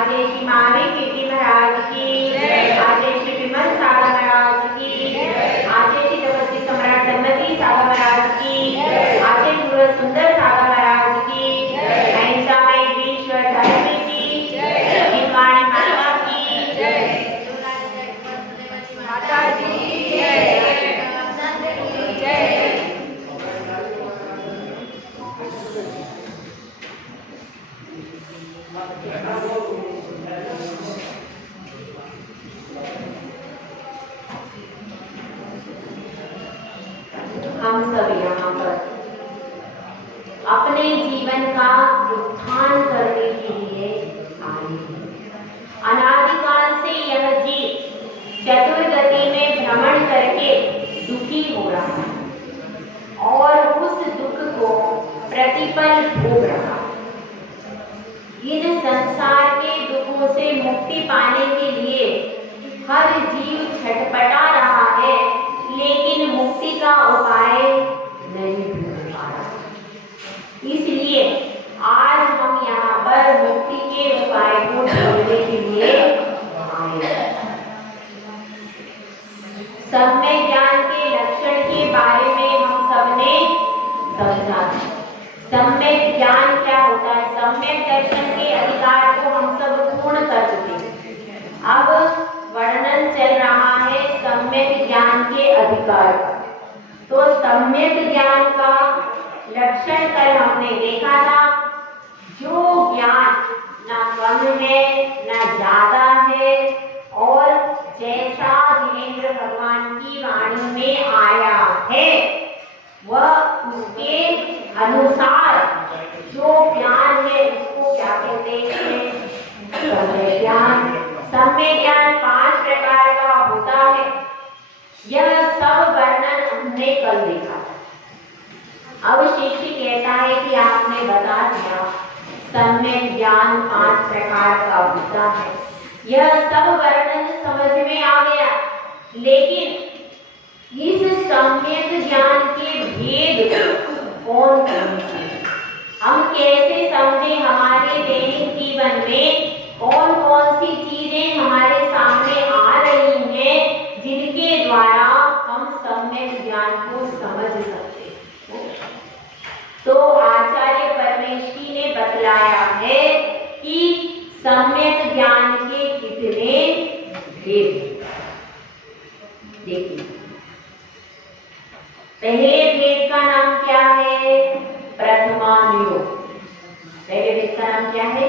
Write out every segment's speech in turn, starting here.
आचे श्री महावीर कीर्ति महाराज की, आचे श्री विमल सागा महाराज की, आचे श्री तपस्वी सम्राट सन्मति सागा महाराज की, आचे गुरु सुंदर सागा महाराज की, अहिंसा में विश्व धर्म की, हिंदवाणी माता की, माता जी हम सब यहाँ पर अपने जीवन का उत्थान करने के लिए आए हैं। अनादिकाल से यह जीव चतुर्गति में भ्रमण करके दुखी हो रहा है और उस दुख को प्रतिपल भोग रहा है। इन संसार के दुखों से मुक्ति पाने के लिए हर जीव छटपटा रहा है, लेकिन मुक्ति का उपाय नहीं ढूंढ पा रहा। इसलिए आज हम यहाँ पर मुक्ति के उपाय को ढूंढने के लिए आए। सम्यक ज्ञान के लक्षण के बारे में हम सबने समझा। सम्यक ज्ञान क्या होता है, सम्यक दर्शन के अधिकार को हम सब पूर्ण कर चुके हैं। अब वर्णन चल रहा है सम्यक ज्ञान के अधिकार का। तो सम्यक ज्ञान का लक्षण कल हमने देखा था। जो ज्ञान ना कम है ना ज्यादा है और जैसा वीरेंद्र भगवान की वाणी में आया है वह उसके अनुसार जो ज्ञान है उसको क्या कहते हैं, सम्यक ज्ञान। सम्यक ज्ञान 5 प्रकार का होता है। यह सब वर्णन हमने कल देखा था। अब शिष्य कहता है कि आपने बता दिया सम्यक ज्ञान 5 प्रकार का होता है, यह सब वर्णन समझ में आ गया, लेकिन इस सम्यक ज्ञान के भेद कौन कौन से, हम कैसे समझे, हमारे दैनिक जीवन में कौन कौन सी चीजें हमारे सामने आ रही हैं जिनके द्वारा हम सम्यक ज्ञान को समझ सकते हैं। तो आचार्य परमेश्वरी ने बतलाया है कि सम्यक ज्ञान के कितने भेद। देखिए, पहले भेद का नाम क्या है, प्रथमानुयोग। पहले भेद का नाम क्या है,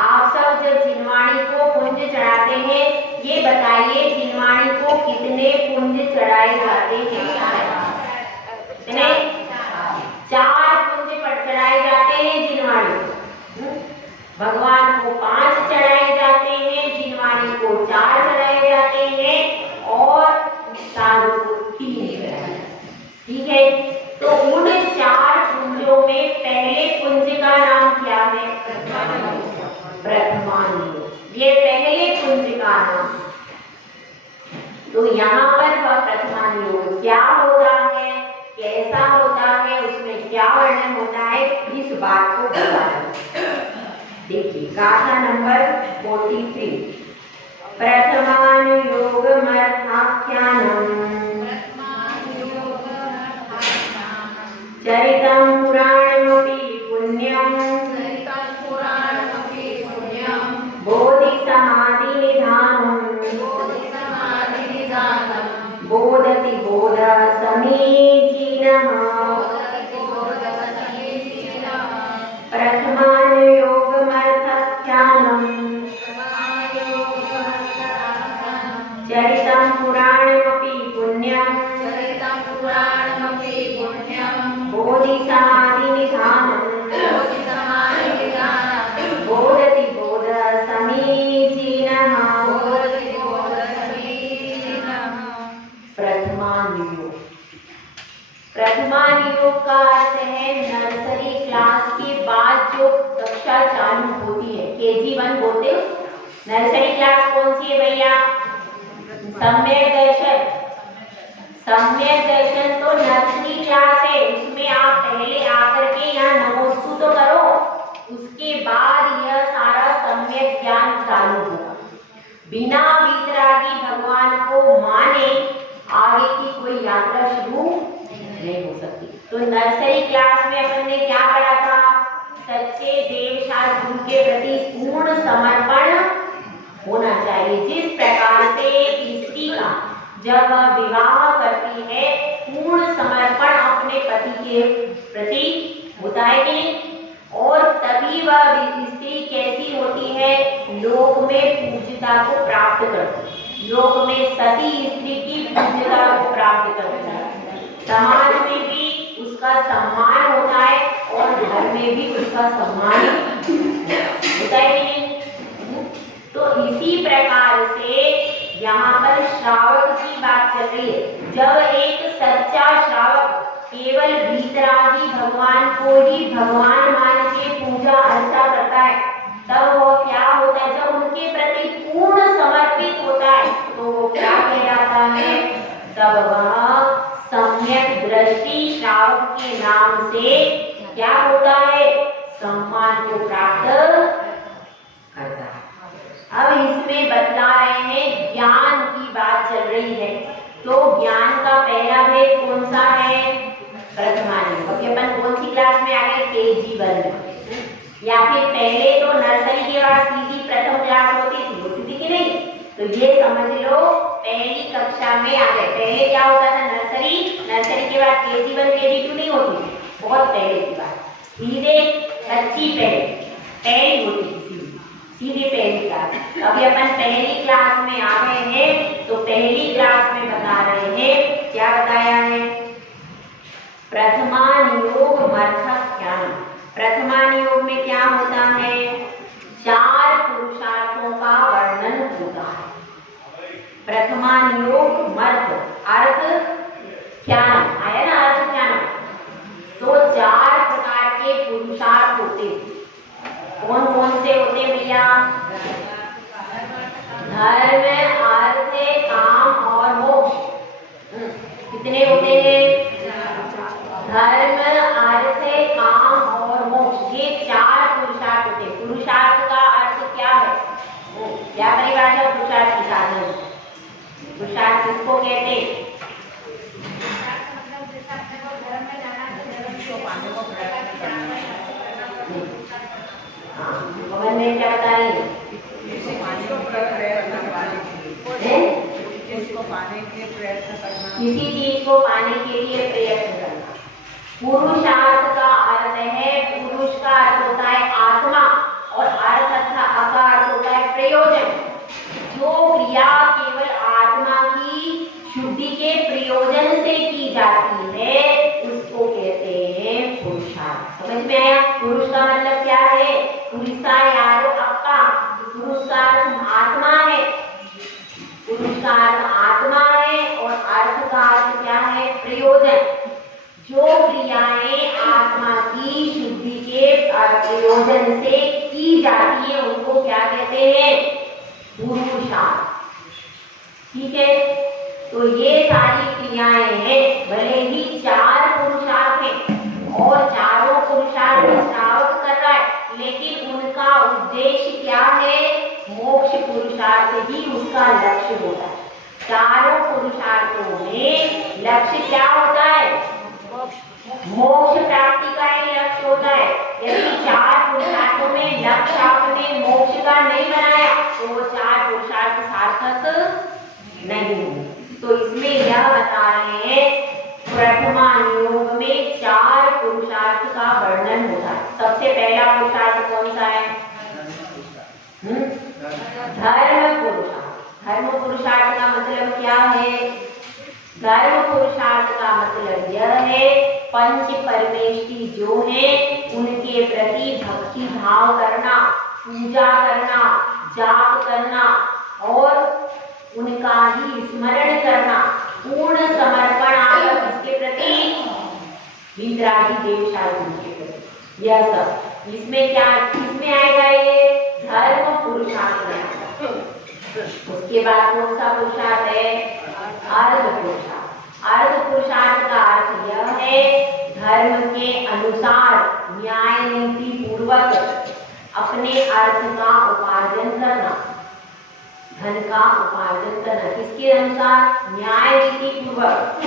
आप सब जब जिनवाणी को पुंज चढ़ाते हैं, ये बताइए जिनवाणी को कितने पुंज चढ़ाए जाते हैं? कितने? 4 पुंज चढ़ाए जाते हैं जिनवाणी को। भगवान को 5 चढ़ाए जाते हैं, जिनवाणी को 4 चढ़ाए जाते हैं और साधु को 3 चढ़ाए। ठीक है, तो उन 4 पुंजों में पहले पुंज का नाम क्या है, प्रथमानुयोग। ये पहले पुंज का नाम। तो यहाँ पर वह प्रथमानुयोग क्या होता है, कैसा होता है, उसमें क्या वर्णन होता है, इस बात को बताएं। देखिए गाथा नंबर 43, प्रथमानुयोगमर्थाख्यानम् चरितं पुराणमपि पुण्यं बोधि समाधि निधानम् बोधति बोध समीचीनः प्रथमानुयोगमर्थाख्यानम् चरितं पुराणमपि पुण्यं बोधि समाधि निधानम् बोधति बोध समीचीनः। प्रथमानुयोग, प्रथमानुयोग का अर्थ है नर्सरी क्लास के बाद जो कक्षा चालू होती है, KG1 बोलते हो। नर्सरी क्लास कौन सी है भैया, सम्यक दर्शन। सम्यक दर्शन तो नर्सरी क्लास है, उसमें आप पहले आकर के यहाँ नमोस्तु तो करो, उसके बाद यह सारा सम्यक बिना वीतरागी भगवान को माने आगे की कोई यात्रा शुरू नहीं हो सकती। तो नर्सरी क्लास में अपन ने क्या पढ़ा था? सच्चे देवशाल गुरु के प्रति पूर्ण समर्पण होना चाहिए। जिस प्रकार से स्त्री का जब वह विवाह करती है पूर्ण समर्पण अपने पति के प्रति होता है कि नहीं, और तभी वह स्त्री कैसी होती है? लोक में पूज्यता को प्राप्त करती है। लोक में सती स्त्री की पूज्यता को प्राप्त करती है, समाज में भी उसका सम्मान होता है और घर में भी उसका सम्मान होता है कि नहीं। तो इसी प्रकार से यहाँ पर श्रावक की बात चल रही है। जब एक सच्चा श्रावक केवल वीतरागी भगवान को ही भगवान मान के पूजा अर्चा करता है, तब वो क्या होता है? जब उनके प्रति पूर्ण समर्पित होता है तो वो क्या कहलाता है? तब वह सम्यक दृष्टि श्रावक के नाम से क्या होता है? सम्मान को प्राप्त करता है। अब इसमें बतला रहे हैं, ज्ञान की बात चल रही है। तो ज्ञान का पहला भेद कौन सा है? प्रथमानी। अभी अपन कौन सी क्लास में आ गए? KG 1 या फिर पहले तो नर्सरी के बाद सीधी प्रथम क्लास होती थी कि नहीं? तो ये समझ लो पहली कक्षा में आ गए। पहले क्या होता था? नर्सरी के बाद KG 1 KG 2 नहीं होती, बहुत पहले की बात। सीधे सच्ची पहली होती थी, सीधे पहली क्लास। अभी अपन पहली क्लास में आ गए हैं। तो पहली क्लास में बता रहे हैं, क्या बताया है? प्रथमानुयोग मर्थक ज्ञान। प्रथमानुयोग में क्या होता है? 4 पुरुषार्थों का वर्णन होता है। प्रथमानुयोग मर्थ अर्थ ज्ञान आया ना, अर्थ ज्ञान। तो 4 प्रकार के पुरुषार्थ होते हैं। कौन कौन से होते भैया? धर्म, अर्थ, काम और मोक्ष। कितने होते हैं? धर्म, अर्थ, काम और मोक्ष, ये 4 पुरुषार्थ होते हैं। पुरुषार्थ का अर्थ क्या है? क्या परिभाषा पुरुषार्थ की? साधन। पुरुषार्थ किसको कहते हैं? भगवान ने क्या बता रही है? किसी चीज को पाने के लिए प्रयत्न करना। पुरुषार्थ का अर्थ है, पुरुष का अर्थ होता है आत्मा और अर्थ का अर्थ होता है प्रयोजन। जो क्रिया केवल आत्मा की शुद्धि के प्रयोजन से की जाती है उसको कहते हैं पुरुषार्थ। समझ में आया? पुरुष का मतलब क्या है? पुरुषा यारो अक्का। पुरुष का अर्थ आत्मा है, पुरुष का अर्थ आत्मा है और अर्थ का अर्थ क्या है? प्रयोजन। जो क्रियाएं आत्मा की शुद्धि के प्रयोजन से की जाती है उनको क्या कहते हैं? पुरुषार्थ। ठीक है, तो ये सारी क्रियाएं हैं। भले ही 4 पुरुषार्थ हैं और चारों पुरुषार्थ श्रावक कर रहा है, लेकिन उनका उद्देश्य क्या है? मोक्ष पुरुषार्थ ही उसका लक्ष्य होता है। चारों पुरुषार्थों में लक्ष्य क्या होता है? मोक्ष प्राप्ति का ही लक्ष्य होता है। यदि 4 पुरुषार्थों में लक्ष्य आपने मोक्ष का नहीं बनाया तो वो 4 पुरुषार्थ सार्थक नहीं होंगे। तो इसमें यह बता रहे हैं प्रथमानुयोग में 4 पुरुषार्थ का वर्णन होता है। सबसे पहला पुरुषार्थ कौन सा है? धर्म पुरुषार्थ। धर्म पुरुषार्थ का मतलब क्या है? धर्म पुरुषार्थ का मतलब यह है पंच परमेष्टि जो है उनके प्रति भक्ति भाव करना, पूजा करना, जाप करना और उनका ही स्मरण करना, पूर्ण समर्पण आकर उसके प्रति वीतरागी देवशाल के प्रति। यह सब इसमें क्या, किसमें आएगा? ये धर्म पुरुषार्थ में आएगा। उसके बाद कौन सा पुरुषार्थ है? अर्थ पुरुषार्थ। अर्थ पुरुषार्थ का अर्थ यह है धर्म के अनुसार न्याय नीति पूर्वक अपने अर्थ का उपार्जन करना। धन का उपार्जन करना। किसके अनुसार? न्याय नीति पूर्वक।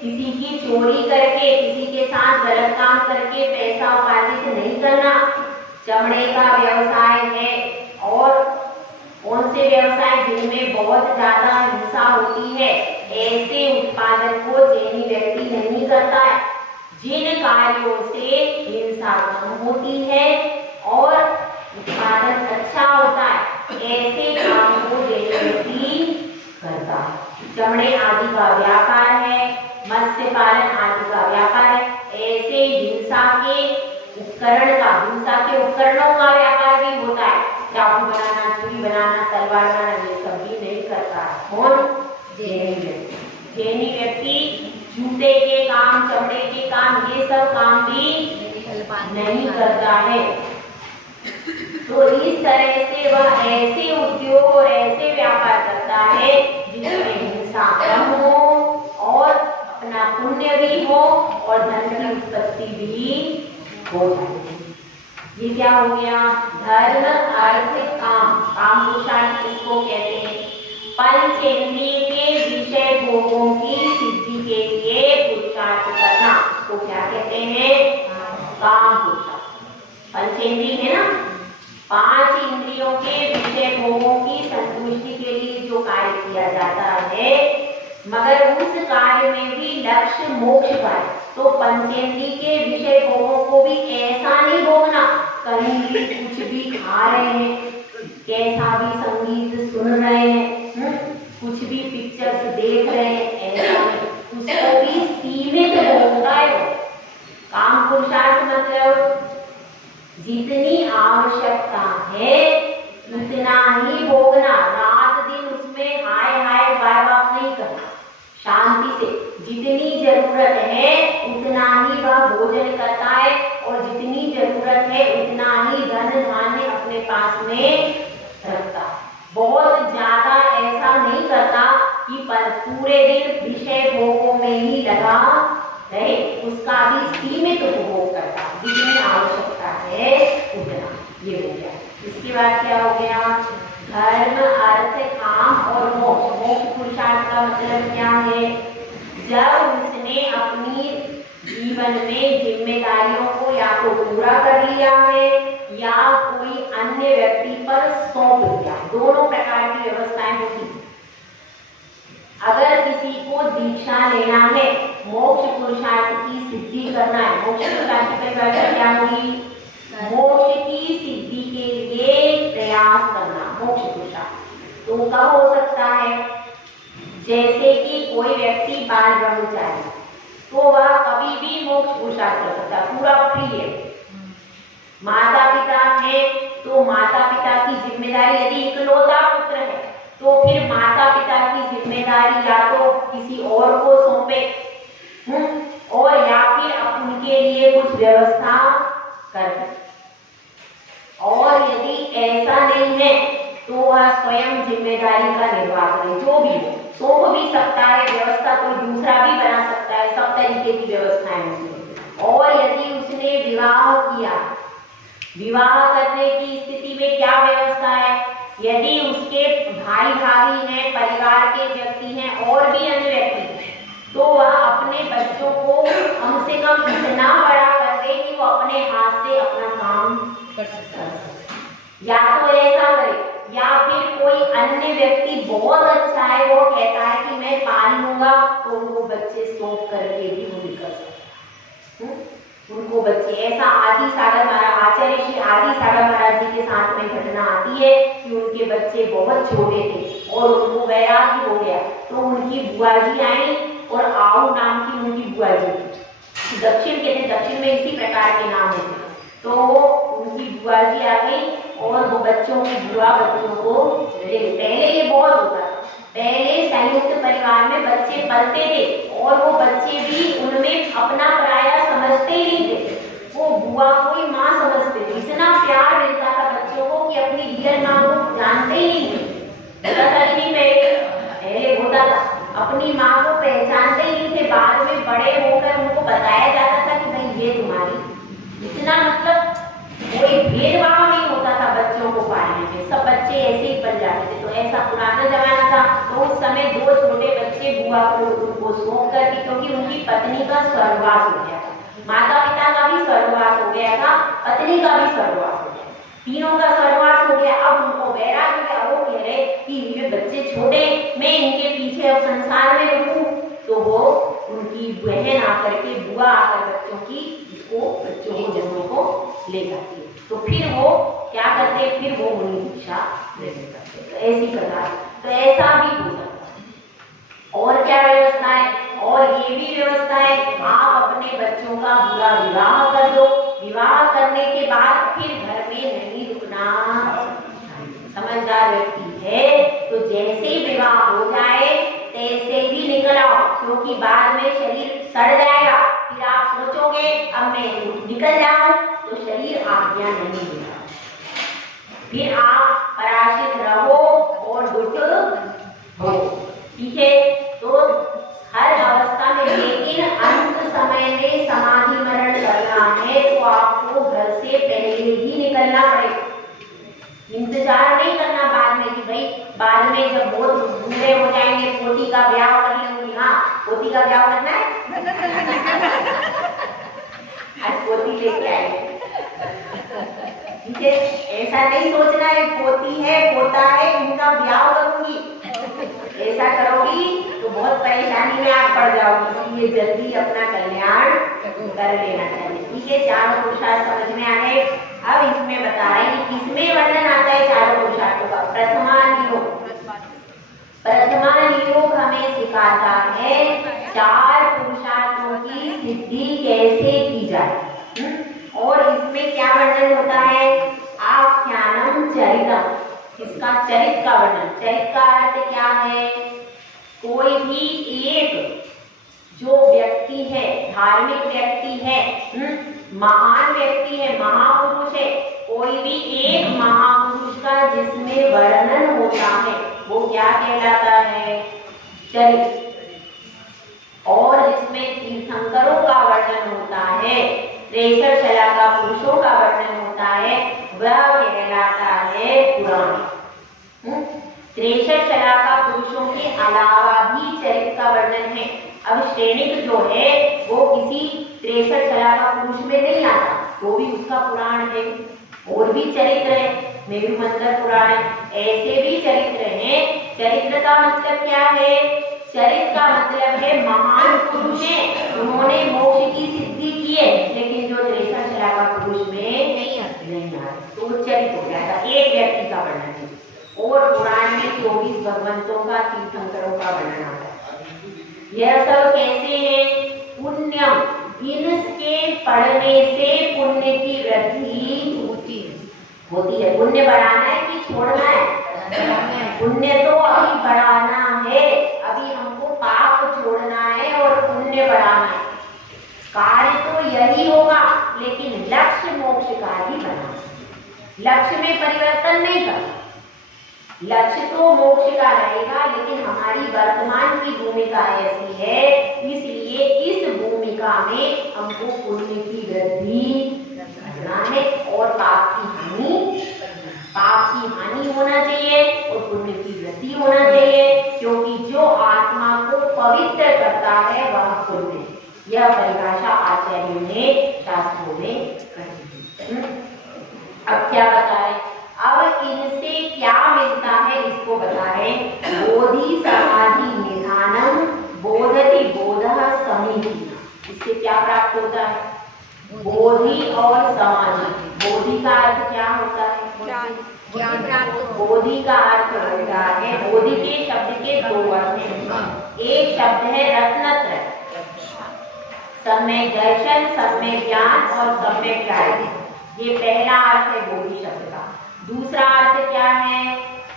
किसी की चोरी करके, किसी के साथ गलत काम करके पैसा उपार्जित नहीं करना। चमड़े का व्यवसाय है और कौन से व्यवसाय जिनमें बहुत ज्यादा हिंसा होती है, ऐसे उत्पादन को जैनी व्यक्ति नहीं करता है। जिन कार्यों से हिंसा कम होती है और उत्पादन अच्छा होता है, ऐसे काम को जैनी व्यक्ति करता है। चमड़े आदि का व्यापार है, मत्स्य पालन आदि का व्यापार है, ऐसे हिंसा के उपकरणों का व्यापार भी होता है। चाकू बनाना, छुरी बनाना, तलवार बनाना, ये सब भी नहीं करता है। कौन? जैनी व्यक्ति। जैनी व्यक्ति जूते के काम, चमड़े के काम, ये सब काम भी नहीं करता है। तो इस तरह से वह ऐसे उद्योग और ऐसे व्यापार करता है जिसमें हिंसा कम हो और अपना पुण्य भी हो और धन की उत्पत्ति भी हो जाए। ये क्या हो गया? धर्म, अर्थ, काम। काम पुरुषार्थ किसको कहते हैं? पंचेंद्रिय के विषय भोगों की सिद्धि के लिए पुरुषार्थ करना तो क्या कहते हैं? काम पुरुषार्थ। पंचेंद्रिय है ना, 5 इंद्रियों के विषय भोगों की संतुष्टि के लिए जो कार्य किया जाता है, मगर उस कार्य में भी लक्ष्य मोक्ष का है। तो पंचेंद्रिय के विषय भोगों को भी ऐसा नहीं भोगना, कहीं भी कुछ भी खा रहे हैं, कैसा भी संगीत सुन रहे हैं, कुछ भी पिक्चर्स देख रहे हैं, ऐसा उसको भी सीमित भोगता है। काम पुरुषार्थ मतलब जितनी आवश्यकता है उतना ही भोगना, रात दिन उसमें हाय हाय बार बार नहीं करना, शांति से जितनी जरूरत है उतना ही वह भोजन करता है और जितनी जरूरत है उतना ही धन धान्य अपने पास में रखता। बहुत ज्यादा ऐसा नहीं करता कि पूरे दिन विषय भोगों में ही लगा रहे, उसका भी सीमित उपभोग करता, जितनी आवश्यकता है उतना। ये हो गया। इसके बाद क्या हो गया? धर्म, अर्थ, काम और मोक्ष। मोक्ष पुरुषार्थ का मतलब क्या है? जब उसने अपनी जीवन में जिम्मेदारियों को या तो पूरा कर लिया है या कोई अन्य व्यक्ति पर सौंप दिया। दोनों प्रकार की व्यवस्थाएं होती हैं। अगर किसी को दीक्षा लेना है, मोक्ष पुरुषार्थ की सिद्धि करना है, मोक्ष पुरुषार्थ की परिभाषा क्या होगी? मोक्ष की सिद्धि के लिए प्रयास करना, मोक्ष पुरुषार्थ। तो कब हो सकता है? जैसे कि कोई व्यक्ति बाल ब्रह्मचारी, तो वह कभी भी मोक्ष पुरुषार्थ कर सकता है, पूरा फ्री है। माता पिता है तो माता पिता की जिम्मेदारी, यदि इकलौता पुत्र है तो फिर माता पिता की जिम्मेदारी या तो किसी और को सौंपे और या फिर उनके लिए कुछ व्यवस्था कर। और यदि ऐसा नहीं है तो वह स्वयं जिम्मेदारी का निर्वाह करे। जो भी हो, सौंप भी सकता है, व्यवस्था कोई दूसरा भी बना सकता है, सब तरीके की व्यवस्थाएं होती। और यदि उसने विवाह किया, विवाह करने की स्थिति में क्या व्यवस्था है? यदि उसके भाई भाभी हैं, परिवार के व्यक्ति हैं और भी अन्य व्यक्ति हैं, तो वह अपने बच्चों को कम से कम इतना बड़ा कर दे कि वो अपने हाथ से अपना काम कर सकता है। या तो ऐसा करे या फिर कोई अन्य व्यक्ति बहुत अच्छा है, वो कहता है कि मैं पाल लूंगा, तो उनको बच्चे सौंप करके भी वो भी कर सकता है। उनको बच्चे ऐसा आदि सागर महाराज, आचार्य श्री आदि सागर महाराज जी के साथ में घटना आती है कि उनके बच्चे बहुत छोटे थे और उनको वैराग्य हो गया, तो उनकी बुआ जी आई और आओ नाम की उनकी बुआ जी, दक्षिण के थे, दक्षिण में इसी प्रकार के नाम होते, तो उनकी बुआ जी आ गई और वो बच्चों की बुआ बच्चों को पहले ये बहुत होता था, पहले संयुक्त परिवार में बच्चे पलते थे और वो बच्चे भी उनमें अपना पराया समझते ही नहीं थे, वो बुआ को ही माँ समझते थे। इतना प्यार मिलता था बच्चों को कि अपनी रियल माँ को जानते ही नहीं थे। पहले होता था, अपनी माँ को पहचानते ही नहीं थे, बाद में बड़े होकर उनको बताया जाता था कि भाई ये तुम्हारी। इतना मतलब कोई भेदभाव नहीं होता था बच्चों को पालने में, सब बच्चे ऐसे ही बन जाते थे। तो बुआ को उनको सौंप करके, क्योंकि उनकी पत्नी का स्वर्गवास हो गया था, माता पिता का भी स्वर्गवास हो गया था, पत्नी का भी स्वर्गवास हो गया, तीनों का स्वर्गवास हो गया। अब उनको वैराग्य हो गया, वो कह रहे कि ये बच्चे छोटे, मैं इनके पीछे अब संसार में रहूं, तो वो उनकी बहन आकर के, बुआ आकर बच्चों को जन्मों को ले जाती है। तो फिर वो क्या करते, फिर वो मुनि दीक्षा लेने करते। तो ऐसी कथा है, तो ऐसा भी हो सकता है। और क्या व्यवस्था है, और ये भी व्यवस्था है, आप अपने बच्चों का पूरा विवाह कर दो, विवाह करने के बाद फिर घर में नहीं रुकना। समझदार व्यक्ति है तो जैसे ही विवाह हो जाए तैसे ही निकल आओ, क्योंकि बाद में शरीर सड़ जाएगा, फिर आप सोचोगे अब मैं निकल जाऊं तो शरीर आज्ञा नहीं देगा, फिर आप पराश्रित रहो और दुष्ट हो। ठीक है, तो हर अवस्था में, लेकिन अंत समय में समाधि मरण करना है तो आपको घर से पहले ही निकलना पड़ेगा। इंतजार नहीं करना बाद में कि भाई बाद में जब बहुत बूढ़े हो जाएंगे पोती का ब्याह कर लेंगे। हाँ, पोती का ब्याह करना है आज पोती लेके आएंगे। ठीक है, ऐसा नहीं सोचना है पोती है पोता है उनका ब्याह करूंगी, ऐसा करोगी तो बहुत परेशानी में आप पड़ जाओगी। इसलिए जल्दी अपना कल्याण कर लेना चाहिए। ठीक है, चारों पुरुषार्थ समझ में आ गए। अब इसमें बता रहे हैं कि किसमें वर्णन आता है चारों पुरुषार्थों का। प्रथमा नियोग हमें सिखाता है चार पुरुषार्थों की सिद्धि कैसे की जाए। और इसमें क्या वर्णन होता है, आख्यानम चरितम, इसका चरित का वर्णन। चरित का अर्थ क्या है, कोई भी एक जो व्यक्ति है, धार्मिक व्यक्ति है, महान व्यक्ति है, महापुरुष है, कोई भी एक महापुरुष का जिसमें वर्णन होता है वो क्या कहलाता है, चरित। और जिसमें तीर्थंकरों का वर्णन होता है, 63 शलाका पुरुषों का वर्णन होता है, वह कहलाता है पुराण। 63 शलाका पुरुषों के अलावा भी चरित्र का वर्णन है। अब श्रेणिक जो है वो किसी 63 शलाका पुरुष में नहीं आता, वो भी उसका पुराण है। और भी चरित्र है, मेरुमंथन पुराण है, ऐसे भी चरित्र हैं। चरित्र का मतलब क्या है, चरित्र का मतलब है महान पुरुष है, उन्होंने मोक्ष की सिद्धि की है, लेकिन जो 63 शलाका पुरुष में नहीं आते, तो चरित्र हो गया था, एक व्यक्ति का वर्णन है। और पुराण में 24 भगवंतों का, तीर्थंकरों का वर्णन आता है। यह सब कैसे है, पुण्यम, इनके पढ़ने से पुण्य की वृद्धि होती है। पुण्य बढ़ाना है कि छोड़ना है, पुण्य तो अभी बढ़ाना है, अभी हमको पाप छोड़ना है और पुण्य बढ़ाना है। कार्य तो यही होगा, लेकिन लक्ष्य मोक्ष का ही बनाना, लक्ष्य में परिवर्तन नहीं करना। लक्ष्य तो मोक्ष का रहेगा, लेकिन हमारी वर्तमान की भूमिका ऐसी है, इसलिए इस भूमिका में हमको पुण्य की वृद्धि करना है और पाप की हानि होना चाहिए और पुण्य की वृद्धि होना चाहिए, क्योंकि जो आत्मा को पवित्र करता है वह पुण्य है। यह परिभाषा आचार्यों ने शास्त्रों में कर दी। अब क्या बता रहे, अब इनसे क्या मिलता है इसको बता रहे, बोधि समाधि निधानम बोधति बोधः समीधि। इससे क्या प्राप्त होता है, बोधि और समाधि। बोधि का अर्थ क्या होता है, ज्ञान प्राप्त। बोधि का अर्थ होता है, बोधि के शब्द के दो अर्थ हैं। एक शब्द है रत्नत्रय, सम्यक दर्शन, सम्यक ज्ञान और सम्यक कार्य। ये पहला अर्थ है बोधि शब्द का। दूसरा अर्थ क्या है,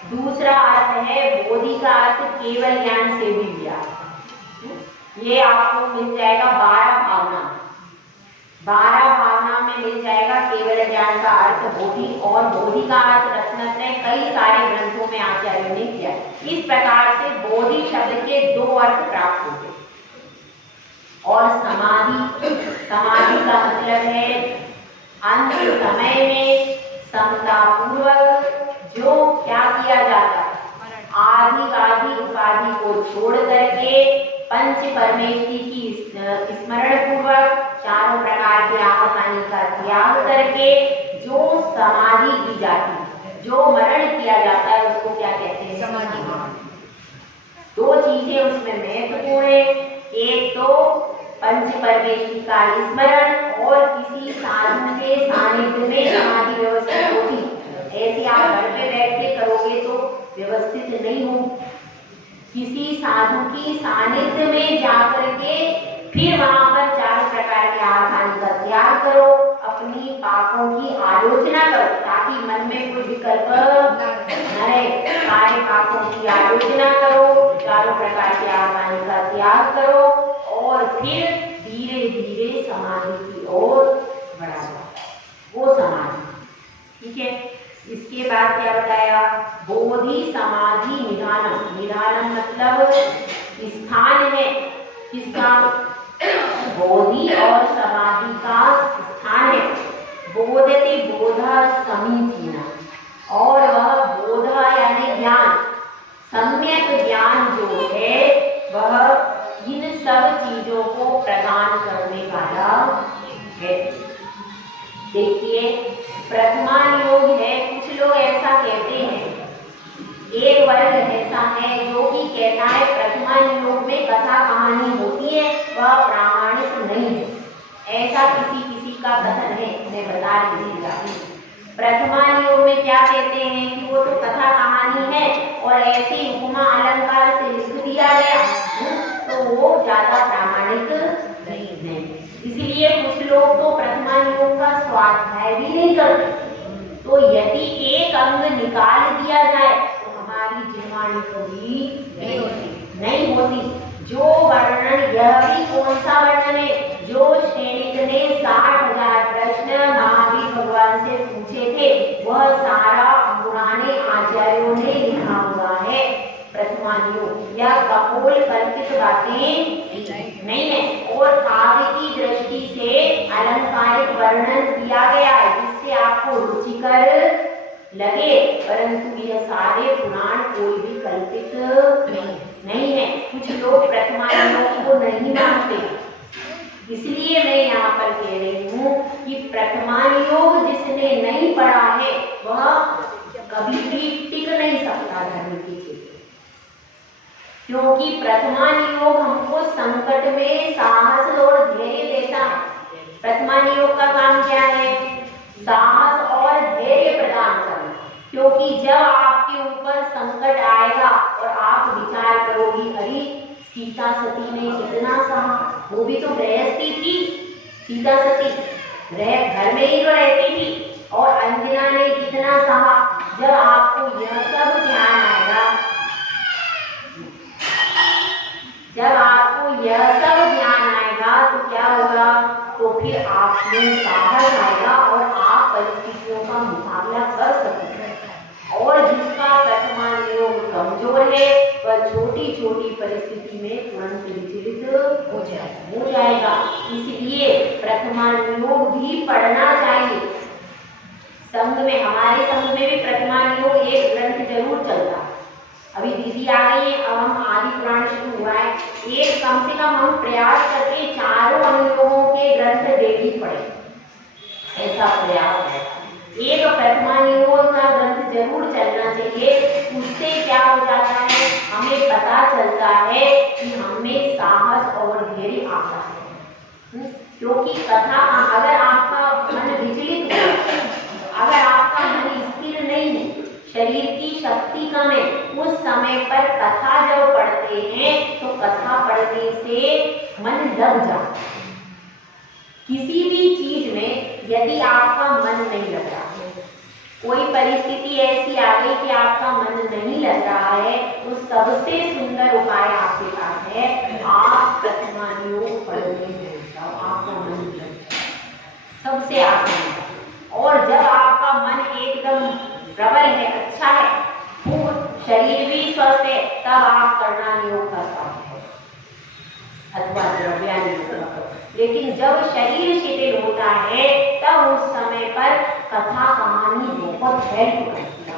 दूसरा अर्थ है बोधि का अर्थ केवल ज्ञान से भी लिया। ये आपको मिल जाएगा 12 भावना, 12 भावना में मिल जाएगा केवल ज्ञान का अर्थ बोधि। और बोधि का अर्थ रत्नत्रय कई सारे ग्रंथों में आचार्यों ने किया। इस प्रकार से बोधि शब्द के दो अर्थ प्राप्त होते। और समाधि, समाधि का मतलब है अंत समय में समता पूर्वक जो क्या किया जाता है, आधिकाधिक समाधि उपाधि को छोड़ करके पंच परमेष्टि की स्मरण पूर्वक चारों प्रकार के आहार पानी का त्याग करके जो समाधि की जाती है, जो मरण किया जाता है, उसको क्या कहते हैं? समाधि। दो चीजें उसमें महत्वपूर्ण है, एक तो पंच परमेष्टि का स्मरण और किसी साधु के सानिध्य में समाधि व्यवस्थित होती। ऐसे आप घर पे बैठ के करोगे तो व्यवस्थित नहीं हो। किसी साधु की सानिध्य में जाकर के फिर वहां पर चारों प्रकार के आहार पानी का त्याग करो, अपनी पापों की आलोचना करो ताकि मन में कोई विकल्प न रहे। सारे पापों की आलोचना करो, चारों प्रकार के आहार पानी का त्याग करो और फिर धीरे धीरे समाधि की ओर बढ़ा जाओ। वो समाधि, ठीक है। इसके बाद क्या बताया? बोधि समाधि निधानम। निधानम मतलब स्थान है किसका? बोधि और समाधि का स्थान है। बोधति बोधा समीचीना, और वह बोध यानी ज्ञान, सम्यक ज्ञान जो है वह इन सब चीजों को प्रदान करने वाला है। देखिए, प्रथमान योग है, कुछ लोग ऐसा कहते हैं, एक वर्ग ऐसा है जो कि कहता है प्रथमान योग में कथा कहानी होती है, वह प्रामाणिक नहीं है। ऐसा किसी का कथन है, मैं बता दीजिएगा। प्रथमान योग में क्या कहते हैं कि वो तो कथा कहानी है और ऐसी उपमा अलंकार से लिख दिया गया, तो वो ज्यादा प्रामाणिक नहीं है। इसलिए कुछ लोग तो प्रथमान योग का स्वाध्याय भी नहीं करते। तो यदि एक अंग निकाल दिया जाए तो हमारी जीवाणी पूरी नहीं होती। जो वर्णन, यह भी कौन सा वर्णन है? जो श्रेणिक ने 60,000 प्रश्न महावीर भगवान से पूछे थे, वह सारा पुराने आचार्यों ने लिखा हुआ है। प्रथमान योग या कपोल कल्पित बातें नहीं है और काव्य की दृष्टि से अलंकारिक वर्णन किया गया है जिससे आपको रुचिकर लगे, परंतु यह सारे पुराण कोई भी कल्पित नहीं है। कुछ लोग प्रथमान योग को नहीं मानते, इसलिए मैं यहाँ पर कह रही हूँ कि प्रथमान योग जिसने नहीं पढ़ा है वह कभी भी टिक नहीं सकता धर्म के क्षेत्र, क्योंकि प्रथमान योग हमको संकट में साहस और धैर्य देता है। प्रथमान योग का काम क्या है? साहस और धैर्य प्रदान करना। क्योंकि जब आपके ऊपर संकट आएगा और आप विचार करोगी, अरे सीता सती ने कितना सहा, वो भी तो गृहस्थी थी, सीता सती घर में ही तो रहती थी, और अंजना ने कितना सहा। जब आपको यह सब ध्यान आएगा, जब आपको यह सब ध्यान आएगा तो क्या होगा? तो फिर आप में साहस आएगा और आप परिस्थितियों का मुकाबला कर सकते हैं। और जिसका प्रथमान योग कमजोर है वह छोटी छोटी परिस्थिति में तुरंत विचलित हो जाएगा। इसलिए प्रथमान योग भी पढ़ना चाहिए। संघ में, हमारे संघ में भी प्रथमान योग एक ग्रंथ जरूर चलता है। अभी दीदी आ गई है, अब हम आदि पुराण शुरू हुआ है, एक कम से कम हम प्रयास करके चारों अनुयोगों के ग्रंथ डेली पढ़े, ऐसा प्रयास है। एक प्रथमान योग का ग्रंथ जरूर चलना चाहिए। उससे क्या हो जाता है, हमें पता चलता है कि हमें साहस और धैर्य आता है। क्योंकि कथा, अगर आपका मन विचलित हो, अगर आपका मन स्थिर नहीं है, शरीर की शक्ति कम है, उस समय पर कथा जब पढ़ते हैं तो कथा पढ़ने से मन लग जाता है। किसी भी चीज में यदि आपका मन नहीं लग रहा है, कोई परिस्थिति ऐसी आ गई कि आपका मन नहीं लग रहा है, तो सबसे सुंदर उपाय आपके पास है, आप प्रथमान योग पढ़ने बैठ जाओ, आपका मन लग जाए, सबसे आसान। और जब आपका मन एकदम प्रबल है, अच्छा है, शरीर भी स्वस्थ है, तब आप कर्णान योग कर सकते हैं अथवा द्रव्यान योग। लेकिन जब शरीर शिथिल होता है तब उस समय पर कथा कहानी बहुत हेल्प करती है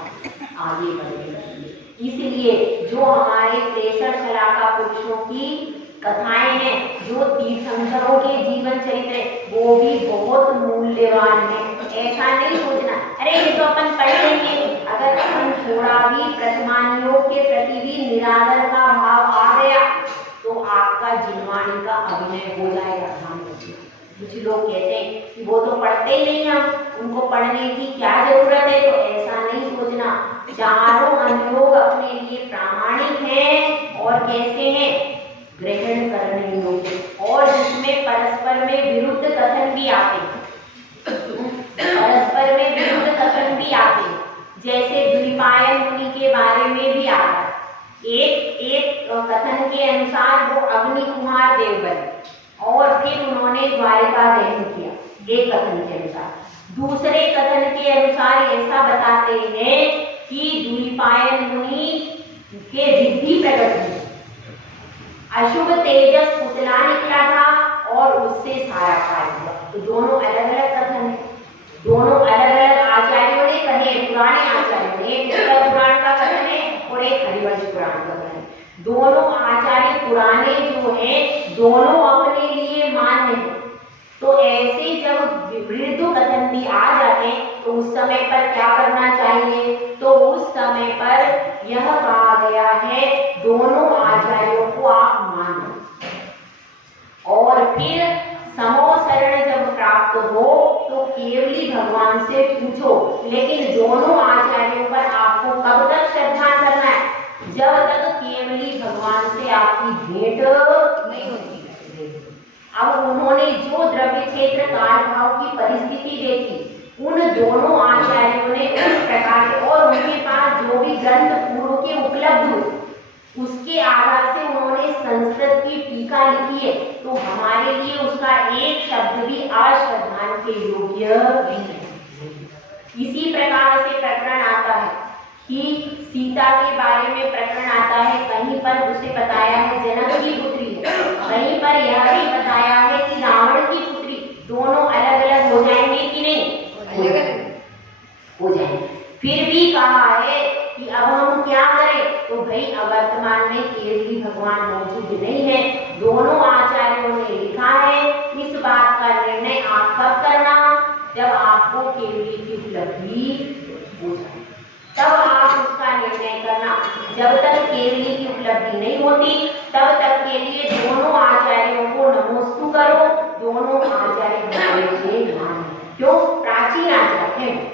आगे बढ़ने के लिए। इसलिए देखिए जो हमारे प्रेषण शलाका पुरुषों की कथाएं हैं, जो तीर्थंकरों के जीवन चरित्र वो भी बहुत मूल्यवान है। ऐसा नहीं सोचना अरे ये तो अपन पढ़ लेंगे, अगर अपन थोड़ा भी प्रथमानुयोग के प्रति भी निरादर का भाव आ गया तो आपका जिनवाणी का अभिनय हो जाएगा। कुछ लोग कहते हैं कि वो तो पढ़ते ही नहीं, हम उनको पढ़ने की क्या जरूरत है, तो ऐसा नहीं सोचना। चारों अनुयोग अपने लिए प्रामाणिक हैं और कैसे हैं, ग्रहण करने योग्य, और जिसमें परस्पर में विरुद्ध कथन भी आते हैं, परस्पर में विरुद्ध कथन भी आते हैं, जैसे द्विपायन मुनि के बारे में भी आता है। एक कथन के अनुसार वो अग्नि कुमार देव बने और फिर उन्होंने द्वारिका दहन किया, एक कथन के अनुसार। दूसरे कथन के अनुसार ऐसा बताते हैं कि द्विपायन मुनि के रिद्धि प्रकट हुई, अशुभ तेजस पुतला निकला था और उससे सारा कार्य हुआ। तो दोनों अलग अलग कथन है, दोनों अलग अलग आचार्यों ने कहे, पुराने आचार्यों ने, एक उत्तर पुराण का कथन है और एक हरिवंश पुराण का कथन है। दोनों आचार्य पुराने जो हैं दोनों अपने लिए मान्य हैं। तो ऐसे जब विरुद्ध कथन भी आ जाते हैं तो उस समय पर क्या करना चाहिए, तो उस समय पर यह कहा गया है दोनों आचार्यों को आप मानो और फिर समो शरण जब प्राप्त हो तो केवली भगवान से पूछो। लेकिन दोनों आचार्यों पर आपको कब तक श्रद्धा करना है, जब तक केवली भगवान से आपकी भेंट नहीं होती। अब उन्होंने जो द्रव्य क्षेत्र काल भाव की परिस्थिति देखी, उन दोनों आचार्यों ने उस प्रकार से और उनके पास जो भी ग्रंथ पूर्व के उपलब्ध हुए उसके आधार से उन्होंने संस्कृत की टीका लिखी है। तो हमारे लिए उसका एक शब्द भी अश्रद्धान के योग्य नहीं है। इसी प्रकार से प्रकरण आता है कि सीता के बारे में प्रकरण आता है, कहीं पर उसे बताया है जनक की पुत्री है, कहीं पर यह भी बताया है कि रावण की पुत्री। दोनों अलग अलग हो जाएंगे कि नहीं, अलग अलग हो जाएंगे। फिर भी कहा है कि अब हम क्या करें, तो भाई वर्तमान में केवली भगवान मौजूद नहीं है। दोनों आचार्यों ने लिखा है इस बात का निर्णय आप कब करना, जब आपको केवली की उपलब्धि हो जाए तब आप उसका निर्णय करना। जब तक केवली की उपलब्धि नहीं होती तब तक के लिए दोनों आचार्यों को नमोस्तु करो, दोनों आचार्य हमारे लिए मान। क्यों, प्राचीन आचार्य हैं,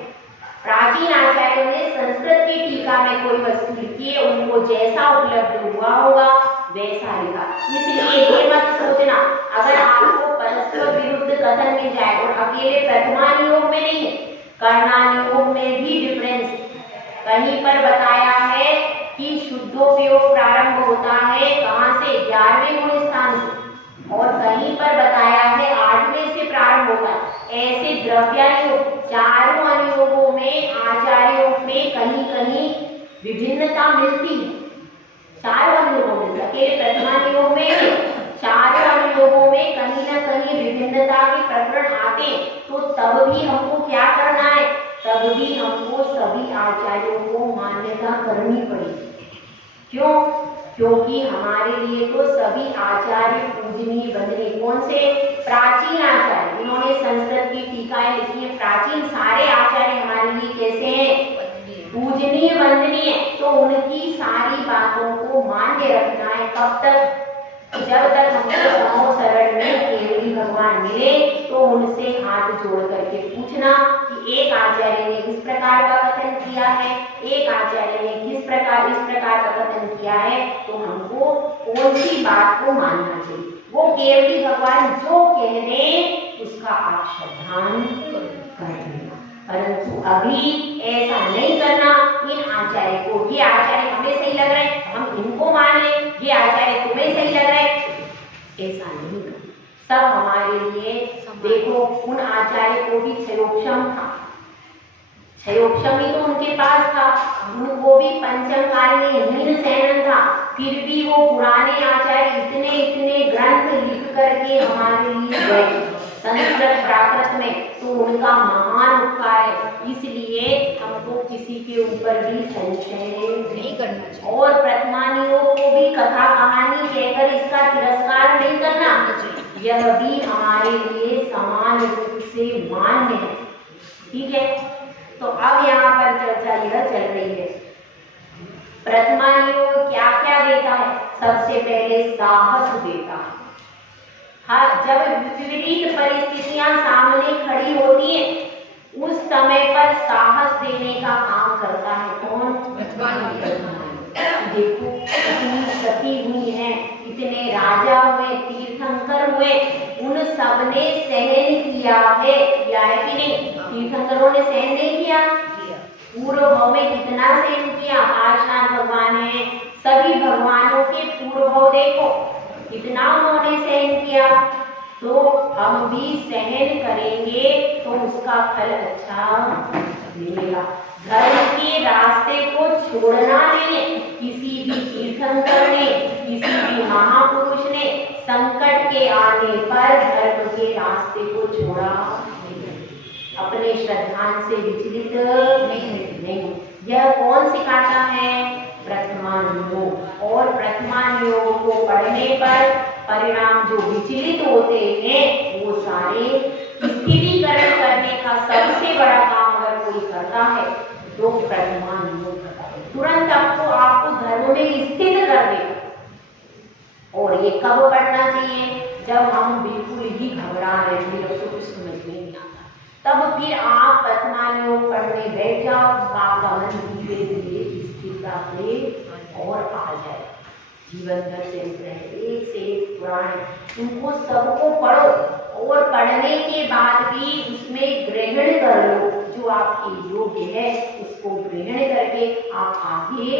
प्राचीन आचार्यों ने संस्कृत की टीका में कोई वस्तु लिखी है, उनको जैसा उपलब्ध हुआ होगा वैसा लिखा। इसलिए ये मत सोचना अगर आपको परस्पर विरुद्ध कथन मिल जाए, और अकेले प्रथमानुयोग में नहीं है, कर्णानुयोग में भी डिफरेंस। कहीं पर बताया है कि शुद्धोपयोग प्रारंभ होता है कहाँ से, 11वें गुण स्थान से, और कहीं पर बताया है 8वें से प्रारंभ होता है। ऐसे द्रव्यानुयोग चारों अनुयोगों में आचार्यों में कहीं कहीं विभिन्नता मिलती है। चारों अनुयोगों में, अकेले प्रथमानुयोग में चारों अनुयोगों में कहीं न कहीं विभिन्नता के प्रकरण आते हैं। तो तब भी हमको क्या करना है, तब भी हमको सभी आचार्यों को मान्यता करनी पड़ेगी। क्यों, क्योंकि हमारे लिए तो सभी आचार्य पूजनीय बंदनीय। कौन से, प्राचीन आचार्य, इन्होंने संस्कृत की टीकाएं लिखी है। प्राचीन सारे आचार्य हमारे लिए कैसे हैं, पूजनीय वंदनीय। तो उनकी सारी बातों को मान्य रखना है। कब तक, जब तक हमको समो शरण में केवली भगवान मिले तो उनसे हाथ जोड़ करके पूछना कि एक आचार्य ने इस प्रकार का कथन किया है, एक आचार्य ने इस प्रकार का कथन किया है, तो हमको कौन सी बात को मानना चाहिए। वो केवली भगवान जो कह दें उसका आप श्रद्धान कर देना, परंतु अभी ऐसा नहीं करना। इन आचार्य को, ये आचार्य हमें सही लग रहे हैं हम इनको मान लें, ये आचार्य तुम्हें सही लग रहा है, ऐसा नहीं करना। सब हमारे लिए, देखो उन आचार्य को भी क्षयोक्षम था, क्षयोक्षम ही तो उनके पास था, उनको भी पंचम काल में हीन सहन था, फिर भी वो पुराने आचार्य इतने ग्रंथ लिख करके हमारे लिए गए। संस्कृत प्राकृत में तो उनका महान उपकार है। इसलिए हमको किसी के ऊपर भी संशय नहीं करना चाहिए और प्रतिमानियों को भी कथा कहानी कहकर इसका तिरस्कार नहीं करना चाहिए। यह भी हमारे लिए समान रूप से मान्य है। ठीक है, तो अब यहाँ पर चर्चा यह चल रही है, प्रतिमानियों को क्या क्या देता है। सबसे पहले साहस देता है। हाँ, जब विपरीत परिस्थितियां सामने खड़ी होती हैं उस समय पर साहस देने का काम करता है कौन? देखो इतनी सती हुई है, इतने राजा हुए, तीर्थंकर हुए, उन सबने सहन किया है, या है कि नहीं? तीर्थंकरों ने सहन नहीं किया? पूर्व भाव में कितना सहन किया। पार्श्वनाथ भगवान है, सभी भगवानों के पूर्व भाव देखो कितना उन्होंने सहन किया। तो हम भी सहन करेंगे तो उसका फल अच्छा मिलेगा। धर्म के रास्ते को छोड़ना नहीं है। किसी भी तीर्थंकर ने, किसी भी महापुरुष ने संकट के आने पर धर्म के रास्ते को छोड़ा अपने श्रद्धांत से विचलित नहीं। यह कौन सिखाता है? प्रथमान योग। और प्रथमान योग को पढ़ने पर परिणाम जो विचलित होते हैं वो सारे स्थिरीकरण करने का सबसे बड़ा काम अगर कोई करता है तो प्रथमान योग करता है। तुरंत आपको धर्म में स्थित कर देगा। और ये कब पढ़ना चाहिए? जब हम बिल्कुल ही घबरा रहे हैं, तो कुछ समझ में नहीं आता, तब फिर आप प्रथमान योग पढ़ने बैठ जाओ। आपका मन धीरे धीरे स्थिरता से और आ जाए। जीवन भर चरित्र है, एक से एक पुराण, उनको सबको पढ़ो और पढ़ने के बाद भी उसमें ग्रहण कर लो। जो आपके योग्य है उसको ग्रहण करके आप आगे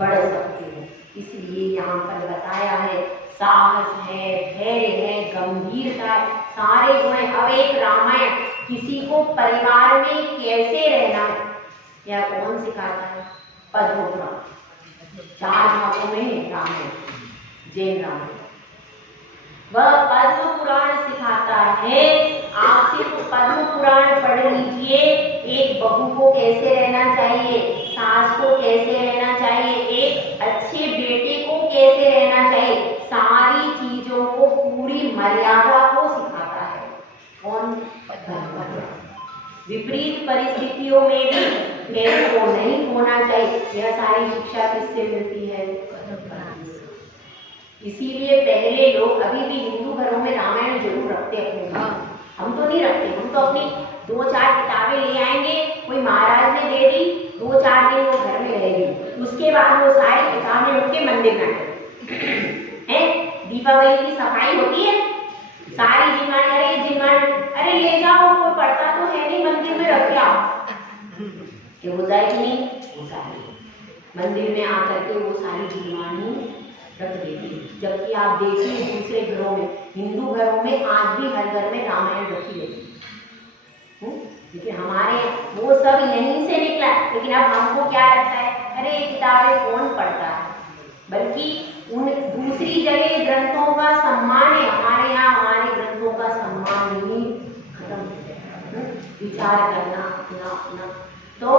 बढ़ सकते हो। इसलिए यहाँ पर बताया है साहस है, धैर्य है, गंभीरता है, सारे गुण। अब एक रामायण किसी को परिवार में कैसे रहना है यह कौन सिखाता है? पद्म पुराण। 4 भागों में रामायण, जैन रामायण, वह पद्म पुराण सिखाता है। आप सिर्फ पद्म पुराण पढ़ लीजिए, एक बहू को कैसे रहना चाहिए, सास को कैसे रहना चाहिए, एक अच्छे बेटे को कैसे रहना चाहिए, सारी चीजों को पूरी मर्यादा को सिखाता है कौन? विपरीत परिस्थितियों में भी भेद को नहीं होना चाहिए। यह सारी शिक्षा किससे मिलती है? इसीलिए पहले लोग अभी भी हिंदू घरों में रामायण जरूर रखते अपने। हम तो नहीं रखते। हम तो अपनी 2-4 किताबें ले आएंगे, कोई महाराज ने दे दी, 2-4 दिन वो घर में रहेगी, उसके बाद वो सारी किताबें उनके मंदिर में हैं। दीपावली की सफाई होती है, सारी जिम्मेदारी, अरे ले जाओ, कोई पढ़ता तो है नहीं, मंदिर में रख के आओ। ये होता है कि नहीं? होता है। मंदिर में आकर के वो सारी जिम्मेदारी रख देती है। जबकि आप देखिए दूसरे घरों में, हिंदू घरों में आज भी हर घर में रामायण रखी रहती है। लेकिन हमारे वो सब यहीं से निकला। लेकिन अब हमको क्या लगता है, अरे ये किताबें कौन पढ़ता है? बल्कि उन दूसरी जगह ग्रंथों का सम्मान है, हमारे यहाँ हमारे ग्रंथों का सम्मान ही खत्म हो गया। विचार करना अपना। तो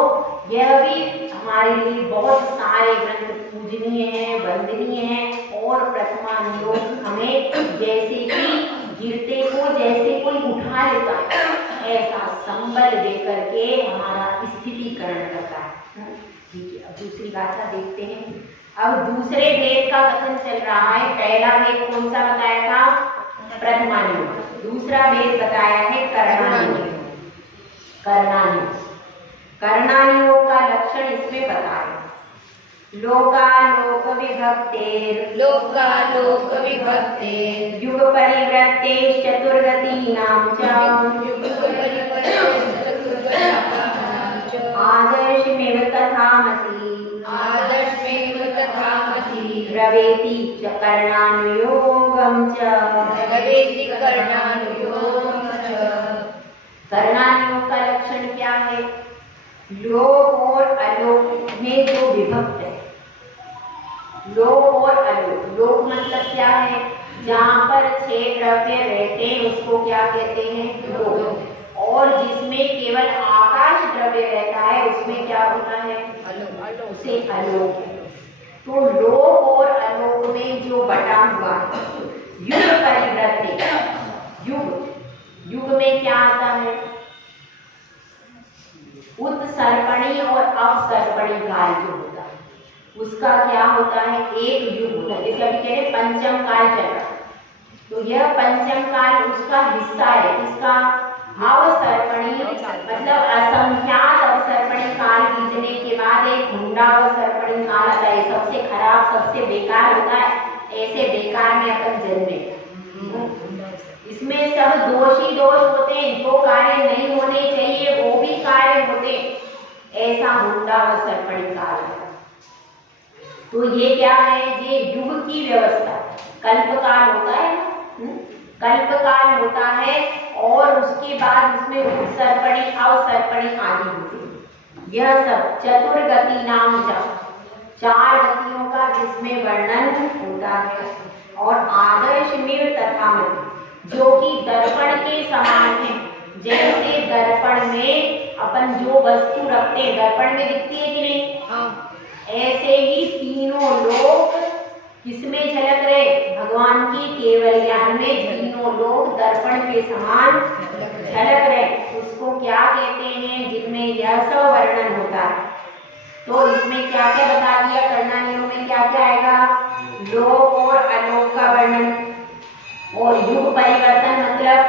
यह भी हमारे लिए बहुत सारे ग्रंथ पूजनीय हैं, वंदनीय हैं। और प्रथमान योग हमें जैसे कि गिरते को जैसे कोई उठा लेता है, ऐसा संबल देकर के हमारा स्थिरीकरण करता है। ठीक है, अब दूसरी गाथा देखते हैं। अब दूसरे वेद का कथन चल रहा है। पहला वेद कौन सा बताया था? प्रथमान योग। दूसरा वेद बताया है कर्णान योग। कर्णान योग का लक्षण इसमें बताया। लोकालोक विभक्तेर युग परिवृत्ते चतुर्गतीनां च आदर्शमेव तथामति रवेति च कर्णानुयोगं च। कर्णानुयोग का लक्षण क्या है? लोक और अलोक में जो विभक्त है। लोक और अलोक, लोक मतलब क्या है? जहाँ पर 6 द्रव्य रहते हैं उसको क्या कहते हैं? लोक। और और जिसमें केवल आकाश द्रव्य रहता है उसमें क्या होता है? उसे अलोक। तो लोक और अलोक में जो बटा हुआ युग परिवृत्ति, युग में क्या आता है? उत्सर्पणी और अवसर्पणी काल जो होता है उसका क्या होता है? एक युग होता है। जैसे अभी कह रहे पंचम काल चल रहा है, तो यह पंचम काल उसका हिस्सा है। इसका अवसर्पणी मतलब असंख्यात अवसर्पणी काल बीतने के बाद एक हुंडा अवसर्पणी काल आता है। सबसे खराब, सबसे बेकार होता है। ऐसे बेकार में अपन जन्मे। इसमें सब दोषी दोष होते हैं, जो कार्य नहीं होने चाहिए वो भी कार्य होते, ऐसा हुंडा अवसर्पणी काल है। तो ये क्या है? ये युग की व्यवस्था। कल्पकाल होता है, कल्पकाल होता है और उसके बाद उसमें उत्सर्पणी अवसर्पणी आदि होती है। यह सब चतुर्गति नाम जप, 4 गतियों का जिसमें वर्णन होता है। और आदर्श में तथामति जो कि दर्पण के समान है। जैसे दर्पण में अपन जो वस्तु रखते हैं दर्पण में दिखती है कि नहीं? ऐसे ही तीनों लोक किसमें झलक रहे? भगवान की केवल ज्ञान में तीनों लोक दर्पण के समान झलक रहे। उसको क्या कहते हैं? जिनमें यह सब वर्णन होता है। तो इसमें क्या क्या बता दिया? कर्णानियों में क्या क्या आएगा? लोक और अलोक का वर्णन, और युग परिवर्तन मतलब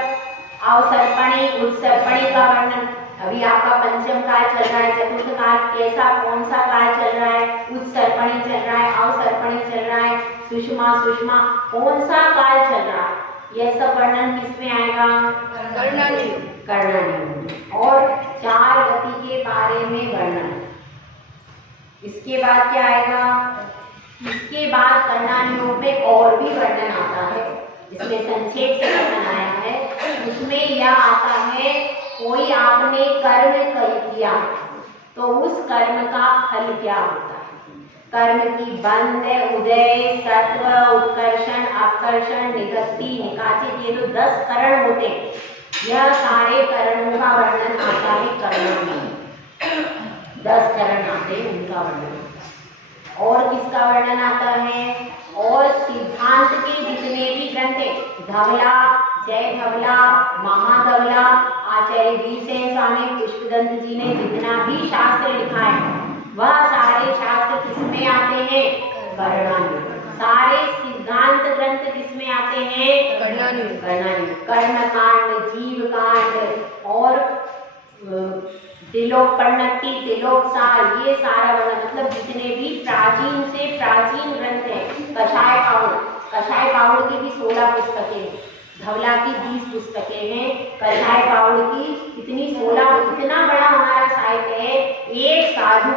अवसर्पणी उत्सर्पणी का वर्णन। अभी आपका पंचम काल चल रहा है, चतुर्थ काल कैसा, कौन सा काल चल रहा है? उत्सर्पणी चल रहा है, अवसर्पणी चल रहा है, सुषमा सुषमा, कौन सा काल चल रहा है? यह सब वर्णन किसमें आएगा? कर्णानियों। और 4 गति के बारे में वर्णन। इसके बाद क्या आएगा? इसके बाद कर्णानियों में और भी वर्णन आता है। इसमें संक्षेप से वर्णन आया है। उसमें यह आता है, कोई आपने कर्म किया तो उस कर्म का फल क्या होता है? कर्म की बंध, उदय, सत्व, उत्कर्षण, आकर्षण, निगत्ति, निकाचित, ये तो 10 करण होते हैं। यह सारे करणों का वर्णन आता है कर्म में। 10 करण आते हैं, उनका वर्णन। और किसका वर्णन आता है? और सिद्धांत के जितने भी ग्रंथ हैं, धवला, जय धवला, महाधवला, आचार्य वीरसेन स्वामी पुष्पदंत जी ने जितना भी शास्त्र लिखा है वह सारे शास्त्र किसमें आते हैं? कर्णानियों। सारे सिद्धांत ग्रंथ किसमें आते हैं? कर्णानियों। कर्मकांड, जीव कांड और तिलोपन्नति, तिलोकसार, ये सारा वर्णन मतलब जितने भी प्राचीन से प्राचीन ग्रंथ हैं। कषाय पाउड की भी 16 पुस्तकें हैं, धवला की 20 पुस्तकें हैं, कषाय पाउड की कितनी 16। इतना बड़ा हमारा साहित्य है। एक साधु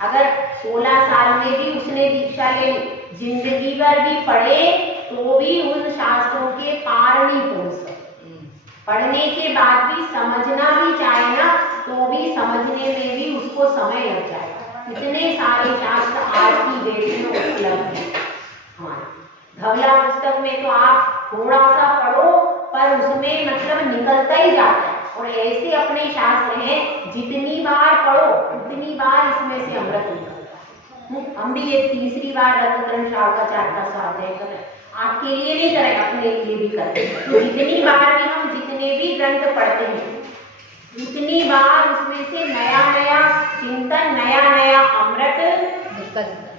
अगर 16 साल में भी उसने दीक्षा ले ली, जिंदगी भर भी पढ़े तो भी उन शास्त्रों के पार नहीं पहुंच सकते। पढ़ने के बाद भी समझना भी चाहे ना तो भी समझने में भी उसको समय लग जाएगा। इतने सारे शास्त्र आज की डेट में उपलब्ध है हमारे। धवला पुस्तक में तो आप थोड़ा सा पढ़ो पर उसमें मतलब निकलता ही जाता है। और ऐसे अपने शास्त्र हैं, जितनी बार पढ़ो उतनी बार इसमें से अमृत निकलता है। हम भी ये 3री बार रत्नतरण शावकाचार्य का स्वाध्याय कर रहे हैं। आपके लिए नहीं करें, अपने लिए भी करें। तो जितनी बार भी हम जितने भी ग्रंथ पढ़ते हैं उतनी बार उसमें से नया नया चिंतन, नया नया अमृत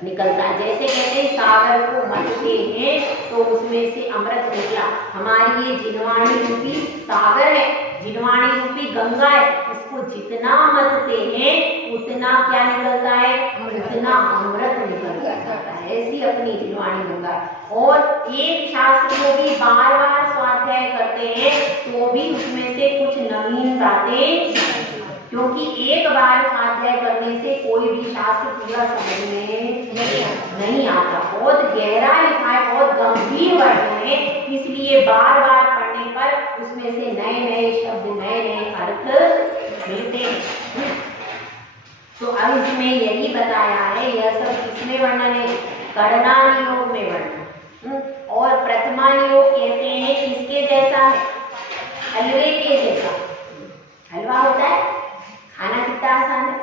निकलता है। जैसे कहते हैं सागर को मथते हैं तो उसमें से अमृत निकला। हमारी ये जिनवाणी रूपी सागर है, जिनवाणी रूपी गंगा है। इसको जितना मथते हैं उतना क्या निकलता है? उतना अमृत निकल जाता है। ऐसी अपनी जिनवाणी गंगा। और एक शास्त्र को भी बार बार स्वाध्याय करते हैं तो भी उसमें से कुछ नवीन बातें, क्योंकि एक बार स्वाध्याय करने से कोई भी शास्त्र पूरा समझ में नहीं आता। बहुत गहरा लिखा है, बहुत गंभीर वर्णन है, इसलिए बार बार पढ़ने पर उसमें से नए नए शब्द, नए नए अर्थ मिलते हैं। तो अब इसमें यही बताया है, यह सब किसमें वर्णन है? कर्णानियोग में वर्णन। और प्रथमानियोग कहते हैं किसके जैसा है? हलवे के जैसा। हलवा होता है, खाना कितना आसान है,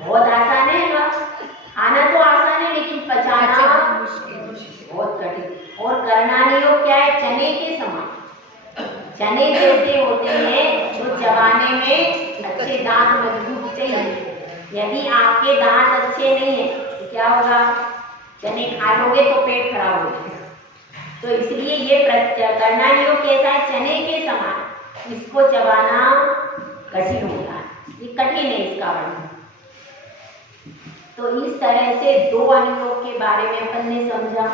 बहुत आसान है हलवा। खाना तो आसान है लेकिन पचाना बहुत कठिन। और करना नहीं हो क्या है, चने के समान, चने जैसे होते हैं जो चबाने में अच्छे दांत मजबूत चाहिए। यदि आपके दांत अच्छे नहीं है तो क्या होगा, चने खा लोगे तो पेट खराब हो जाएगा। तो इसलिए ये करना नहीं हो कैसा है, चने के समान, इसको चबाना कठिन होता है, ये कठिन है इसका वर्णन। तो इस तरह से दो अनुयोग के बारे में अपन ने समझा।